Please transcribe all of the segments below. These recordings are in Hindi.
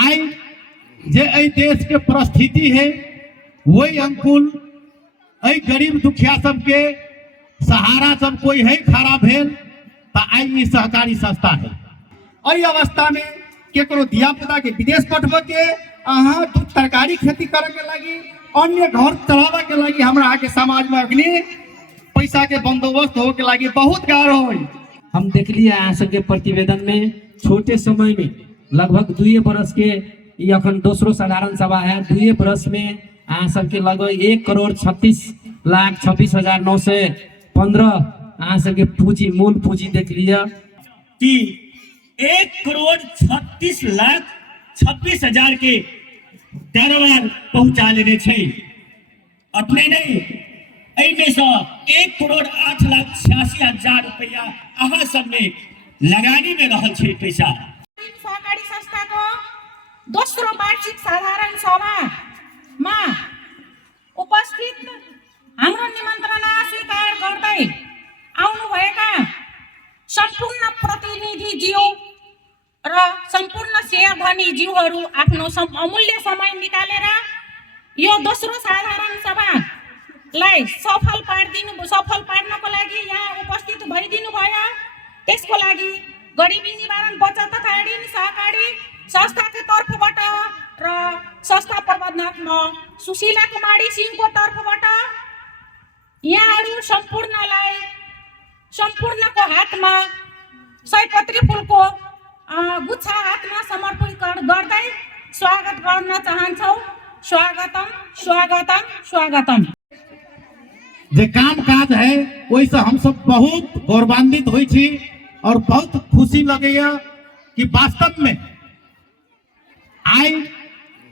आई जे एहि देश के परिस्थिति है वही अनुकूल एहि गरीब दुखिया सबके सहारा जब कोई है खड़ा भेल तो आई सहकारी संस्था है। एहि अवस्था में केकरो धिया पुता के विदेश पठबे के अहाँ दूध तरकारी खेती करे के लगी अन्य घर चलावे के लगी हमरा के समाज में अग्नि पैसा के बंदोबस्त हो के लगी बहुत गाढ़ हो। हम देख लिया अहाँ सबके प्रतिवेदन में छोटे समय में लगभग 2 बरस के ये अखन दूसरो साधारण सभा है 2 बरस में अहाँ सबके लगभग 1,36,26,915 अहाँ सबके पूंजी मूल पूंजी देख लिया कि 1,36,26,000 के कारोबार पहुंचा लेने छे। अपने नहीं एहिमे से 1,08,86,000 रुपया अहाँ सब में लगानी में रहल छे पैसा। सहकारी संस्था को दोस्रो वार्षिक साधारण सभा में उपस्थित हाम्रो निमन्त्रणा स्वीकार गर्दै आउनुभएका सम्पूर्ण प्रतिनिधिज्यू र सम्पूर्ण शेयरधनी ज्यूहरू आफ्नो अमूल्य समय निकालेर यो दोस्रो साधारण सभालाई सफल पार्नको लागि यहाँ उपस्थित भइदिनु भयो। त्यसको लागि गरिबी निवारण बचत तथा ऋण सहकारी संस्थाको तर्फबाट र संस्था प्रबन्धक म सुशीला कुमारी सिंहको तर्फबाट यहाँहरू सम्पूर्णको हातमा सयपत्री फुलको गुच्छा हातमा समर्पित गर्दै स्वागत गर्न चाहन्छौँ। स्वागतम स्वागतम स्वागतम। जे काम काज है वही से हम सब बहुत गौरवान्वित हुई छी और बहुत खुशी लगे कि वास्तव में आई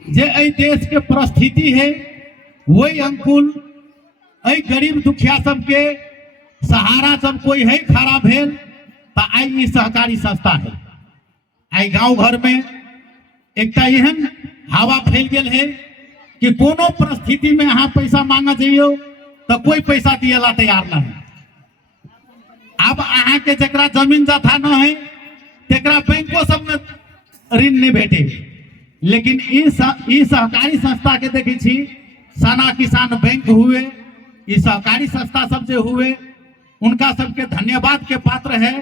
जे एहि देश के परिस्थिति है वही अनुकूल एहि गरीब दुखिया सबके सहारा जब कोई है खड़ा भेल तो आई सहकारी संस्था है। आई गांव घर में एक एहन हवा फैल गया है कि कोनो परिस्थिति में अहाँ पैसा मांगा जाइयो तो कोई पैसा दिएला तैयार न है। अब अहाँ के जकरा जमीन जथा न है तेकरा बैंकों सब में ऋण नहीं भेटे, लेकिन ई सहकारी संस्था के देखे छी सना किसान बैंक हुए ई सहकारी संस्था सब जो हुए उनका सबके धन्यवाद के पात्र है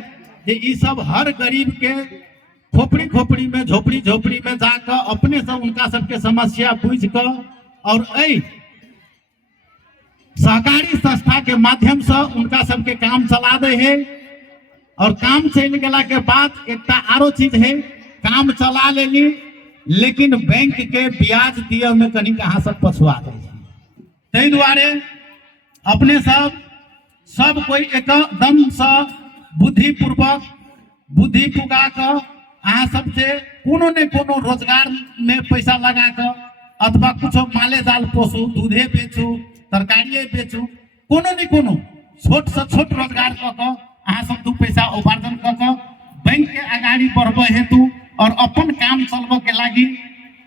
कि ई सब हर गरीब के खोपड़ी खोपड़ी में झोपड़ी झोपड़ी में जाकर अपने सब उनका सबके समस्या बुझ कर और सहकारी संस्था के माध्यम से उनका सबके काम चला दे है। और काम चल गला के बाद एक आरो चीज है काम चला लेली लेकिन बैंक के ब्याज दिए में कहीं कहाँ सब पछुआ दे। ताहि दुआरे अपने सब कोई एकदम से बुद्धिपूर्वक बुद्धि पुगा कर अहाँ सबसे कोनो ने कोनो रोजगार में पैसा लगा कर अथवा कुछ माले जाल पोसू दूधे बेचू तरकारिये बेचू कोनो न कोनो छोट से छोट रोजगार कऽ अहाँ सब 2 पैसा उपार्जन कऽ बैंक के आगाड़ी बढ़बे हेतु और अपन काम चलबे के लागी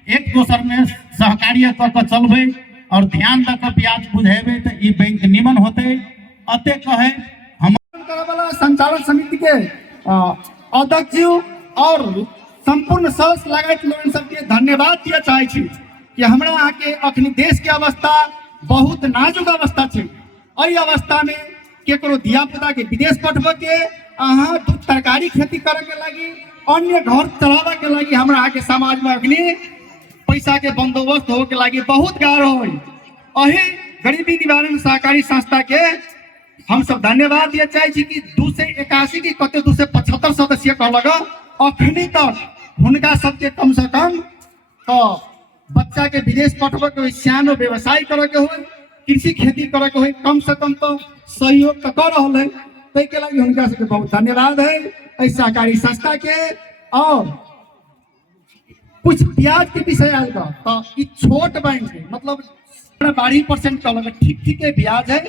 एक दोसर में सहकार्य कऽ चलबे और ध्यान दऽ कऽ ब्याज बुझेबे तो ई बैंक निमन होते। अते कहे हम संचालन समिति के अध्यक्ष जी और संपूर्ण सदस्य लगायत लोगन सबके धन्यवाद दिए चाहे छी कि हमरा अहाँ के अखनी देश के अवस्था बहुत नाजुक अवस्था छै। एहि अवस्था में केकरो धिया पुता के विदेश पठबे के अहाँ दूध तरकारी खेती करे के लगी अन्य घर चलावे के लगी हमरा अहाँ के समाज में अग्नि पैसा के बंदोबस्त हो के लगी बहुत गाढ़ हो। अही गरीबी निवारण सहकारी संस्था के हम सब धन्यवाद दिए चाहे छी कि 281 की कते 275 सदस्य कहलक अखनी तक हुनका सबके कम से कम तो बच्चा के विदेश पठबे के सियानो व्यवसाय करे के हो कृषि खेती करे के हो कम से कम तो सहयोग तो कर रहा है। ताहि के लगी हुनका सबके बहुत धन्यवाद है एहि सहकारी संस्था के। और कुछ ब्याज के विषय आएल तो छोट बैंक मतलब 12% कहलक ठीक है ब्याज है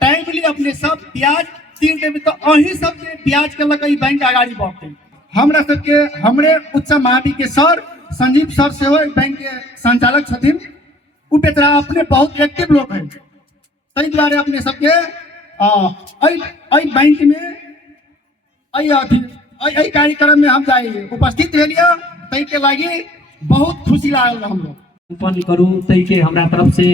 टाइमली अपने सब ब्याज 3 देवे तो अही सबके ब्याज के लगे बैंक आगाड़ी बढ़ते। हमरा सबके हमरे उच्च मावी के सर संजीव सर से बैंक के संचालक छथिन उ बेचारा अपने बहुत एक्टिव लोग हैं। ताहि द्वारे अपने सबके बैंक में कार्यक्रम में हम जाए उपस्थित भेलिए ताहि के लगी बहुत खुशी लागल हम लोग। संपन्न करूँ तई के हमरा तरफ से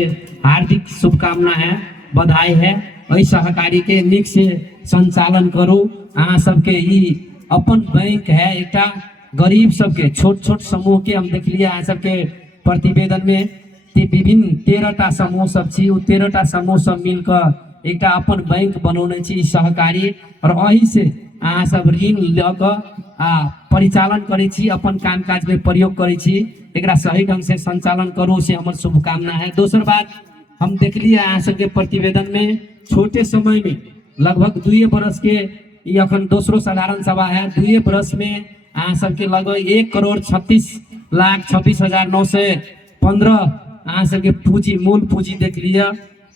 हार्दिक शुभकामना है, बधाई है। एहि सहकारी के नीक से संचालन करू। अहाँ सबके ई अपन बैंक है, एकटा गरीब सबके छोट छोट समूह के हम देखलिए अहाँ सबके प्रतिवेदन में विभिन्न 13टा समूह सब छी, उ 13टा समूह सब मिलकर एकटा अपन बैंक बनौने छी सहकारी, और एहि से अहाँ सब ऋण लऽ कऽ आ परिचालन करै छी, अपन कामकाज में प्रयोग करै छी। एकरा सही ढंग से संचालन करू से हमर शुभकामना है। दोसर बात, हम देखलिए अहाँ सबके प्रतिवेदन में छोटे समय में लगभग 2 बरस के ई अखन दोसरो साधारण सभा है, 2 बरस में अहाँ सबके लगभग 1,36,26,915 अहाँ सबके पूंजी, मूल पूंजी देख लिया,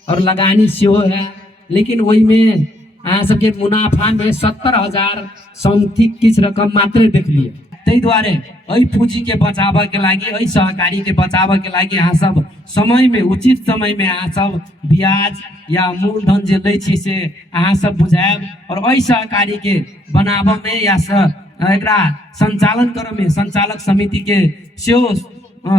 और लगानी सेहो है। लेकिन वही में अहाँ सबके मुनाफा में 70,000 समथिंग किछु रकम मात्र देख लिया। ताहि दुआरे एहि पूंजी के बचाबऽ के लागी, एहि सहकारी के बचाबऽ के लागी अहाँ सब समय में, उचित समय में अहाँ सब ब्याज या मूलधन जे लै छी से अहाँ सब बुझायब, और एहि सहकारी के बनाबऽ में या एकरा संचालन करऽ में संचालक समिति के सेहो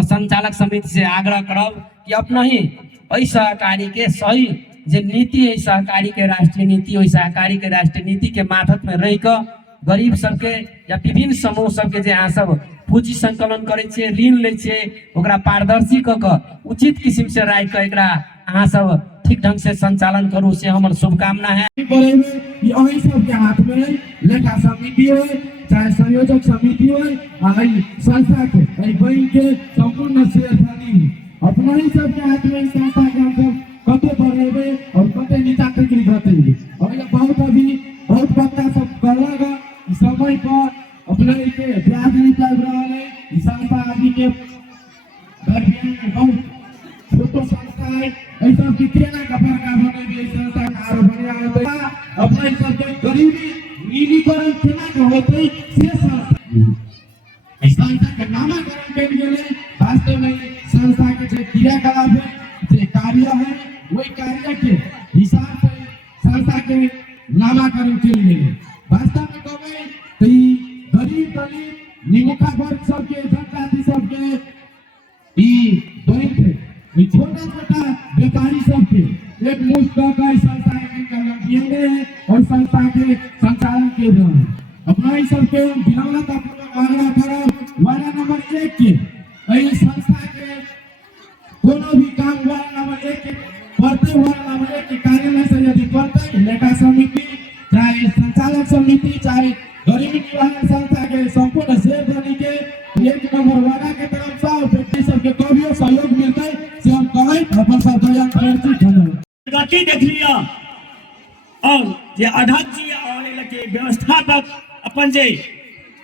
संचालक समिति से आग्रह करब कि अपना ही एहि सहकारी के सही जे नीति है, सहकारी के राष्ट्रीय नीति, ओहि सहकारी के राष्ट्रीय नीति के माथत में रह कर गरीब सबके या विभिन्न समूह सबके जे अहाँ सब पूंजी संकलन करे छे, ऋण ले छे, ओकरा पारदर्शी क के उचित किस्म से राय के एकरा अहाँ सब ठीक ढंग से संचालन करू से हमर शुभकामना है। अही सबके हाथ में लेखा समिति हो चाहे संयोजक समिति हो, संस्था के बैंक के संपूर्ण शेयरधारी अपना ही सबके हाथ में संस्था के हम सब कते बढ़ेबे और कते नीचा तक घटेबे। और ये बहुत पक्का सब करलगा समय पर अपना के ब्याज निकाल रहा है। संस्था आदि के बहुत छोटो संस्था है, ऐसा की केना कपर का बने संस्था कार बढ़िया होते अपना सबके गरीबी नीलीकरण केना के होते से संस्था के नामकरण के लिए वास्तव में संस्था के जो क्रियाकलाप है, जो कार्य है, वही कार्य के हिसाब से संस्था के नामकरण के लिए वास्तव में कहबे तो गरीब दलित निमुखा वर्ग सबके जनजाति सबके ई बैंक ई छोटा छोटा व्यापारी सबके एक मुश्त का संस्था के लगिए और संस्था के संचालन के लिए अपना ही सबके विनम्रता पूर्वक आग्रह करो। वार्ड नंबर 1 के एही संस्था के कोनो भी काम वार्ड नंबर 1 के करते, वार्ड नंबर 1 के कार्यालय से यदि करते, लेखा समिति चाहे संचालक समिति चाहे गरीबी निवारण संस्था के संपूर्ण शेयरधारी के 1 नंबर वार्ड के तरफ से व्यक्ति सबके कभियो सहयोग मिलते से हम कहै अपन सब दया करै छी। धन्यवाद। प्रगति देख लिया, और जे अध्यक्ष जी आने लगे व्यवस्थापक अपन जे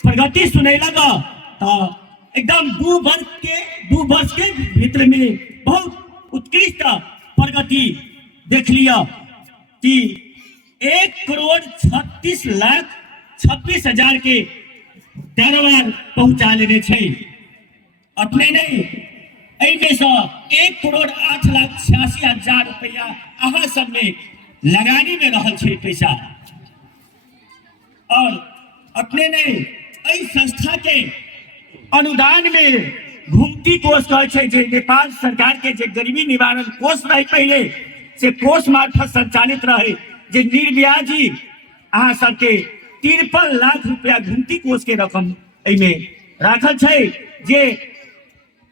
प्रगति सुने लगा तो एकदम 2 वर्ष के भीतर में बहुत उत्कृष्ट प्रगति देख लिया कि 1,36,26,000 के कारोबार पहुंचा लेने छे। अपने नहीं एहिमे से 1,08,86,000 रुपया अहाँ सबने लगानी में रहल छे पैसा, और अपने ने एहि संस्था के अनुदान में घुमती कोष कहे छे, जे नेपाल सरकार के जे गरीबी निवारण कोष रहे पहले से कोष मार्फत संचालित रहे, जे निर्ब्याजी अहाँ सबके 53 लाख रुपया घुमती कोष के रकम एहिमे राखल छे, जे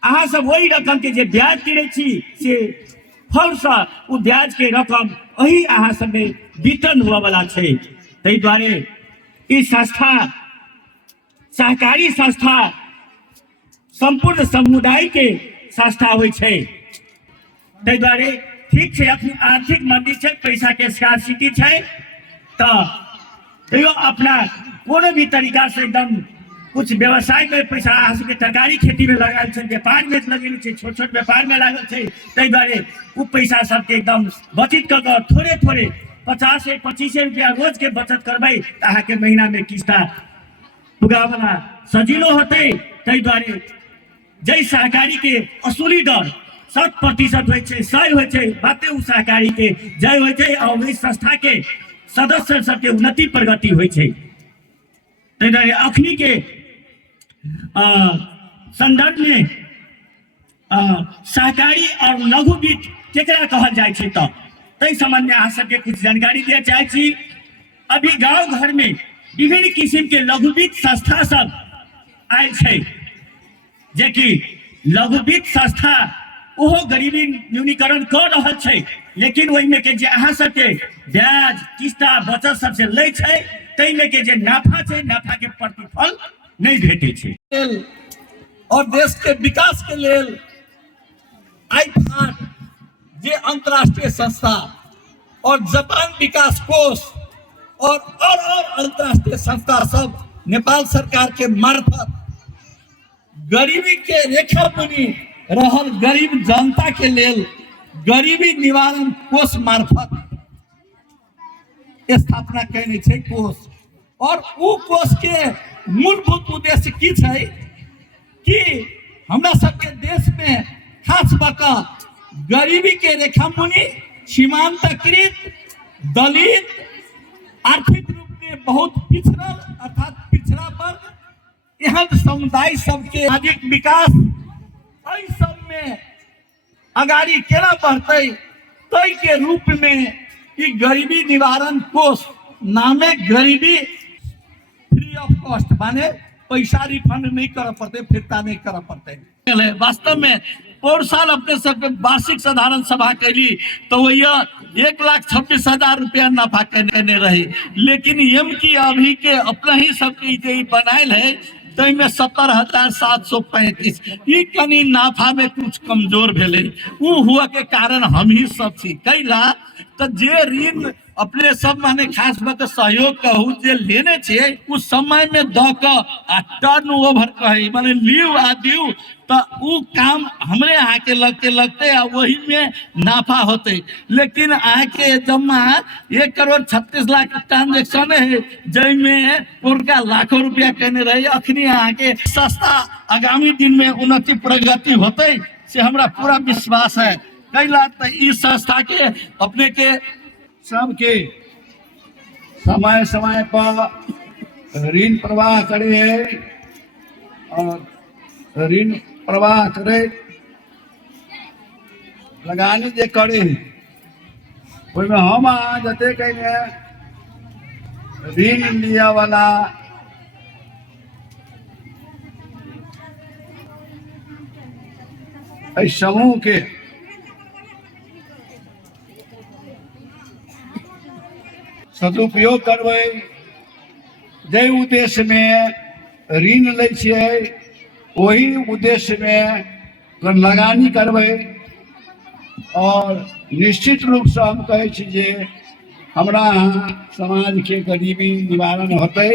अहाँ सब वही रकम के जे ब्याज गिरे छी से फलसँ ओ ब्याज के रकम अही अहाँ सब में वितरण हुआ वाला छे। ताहि दुआरे ई संस्था सहकारी संस्था संपूर्ण समुदाय के संस्था होइ छे। ताहि दुआरे ठीक छे, अपनी आर्थिक मंदी छे, पैसा के स्कार्सिटी छे, तो अपना कोनो भी तरीका से एकदम कुछ व्यवसाय में पैसा अहाँ सबके तरकारी खेती में लगाल छे, व्यापार में लगेल छे, छोट छोट व्यापार में लागल छे। ताहि दुआरे उ पैसा सबके एकदम बचत कर के थोड़े थोड़े 50 से 25 रुपया रोज के बचत करबै तो अहाँ के महीना में किस्ता पुगावला सजिलो होते। ताहि दुआरे जय सहकारी के असुली दर 100% होइ छे, 100 होइ छे, बाते उ सहकारी के जय होइ छे, और ओहि संस्था के सदस्य सबके उन्नति प्रगति होइ छे। ताहि दुआरे अखनी के संदर्भ में सहकारी और लघु वित्त केकरा कहल जाय छै तो ताहि संबंध में अहाँ सबके कुछ जानकारी दिया चाहै छी। अभी गांव घर में विभिन्न किस्म के लघु वित्त संस्था सब आयल छै, जे कि लघु वित्त संस्था ओहो गरीबी न्यूनीकरण कर रहल छै, लेकिन ओहिमे के जे अहाँ सबके ब्याज किस्ता बचत सबसे लै छै ताहिमे के जे नाफा छै नाफा के प्रतिफल नहीं भेटै छै। और देश के विकास के लेल आईफाड जे अंतर्राष्ट्रीय संस्था और जापान विकास कोष और अंतर्राष्ट्रीय संस्था सब नेपाल सरकार के मार्फत गरीबी के रेखा मुनि रहल गरीब जनता के लेल गरीबी निवारण कोष मार्फत स्थापना कैने छै कोष। और उ कोष के मूलभूत उद्देश्य की छै कि हमरा सबके देश में खास बका गरीबी के रेखा मुनि सीमांतकृत दलित आर्थिक रूप में बहुत पिछड़ल अर्थात पिछड़ा वर्ग एहन समुदाय सबके सामाजिक विकास एहि सब में अगाड़ी केना बढ़तै ताहि के रूप में ई गरीबी निवारण कोष नामे गरीबी फ्री ऑफ कॉस्ट माने पैसा रिफंड नहीं कर पड़ते, फिरता नहीं कर पड़ते। वास्तव में और साल अपने सबके वार्षिक साधारण सभा कैली तो वही 1,26,000 रुपया नफा करने रही, लेकिन एम की अभी के अपना ही सबके बनायल है तो में 70,735 ई कनी नाफा में कुछ कमजोर भेले। उ हुआ के कारण हम ही सब छी कैला तो जे ऋण अपने सब माने खास बात सहयोग कहू जे लेने छे उस समय में द क आ टर्न ओवर कही माने लीव आ दियो तो उ काम हमरे आके लगते आ वही में नाफा होते। लेकिन आके जमा 1,36,00,000 ट्रांजेक्शन है जिसमें उनका लाखों रुपया कहने रहे। अखनी आके सस्ता आगामी दिन में उन्नति प्रगति होते से हमरा पूरा विश्वास है। कैला तो इस संस्था के अपने के सबके समय समय पर ऋण प्रवाह करे है और ऋण प्रवाह करे लगानी जे करे ओहिमे हम अहाँ जते कहीं ऋण लिया वाला समूह के सदुपयोग करबै, जे उद्देश्य में ऋण लै छियै वही उद्देश्य में लगानी करबै। और निश्चित रूप से हम कहै छी जे हमरा समाज के गरीबी निवारण होतै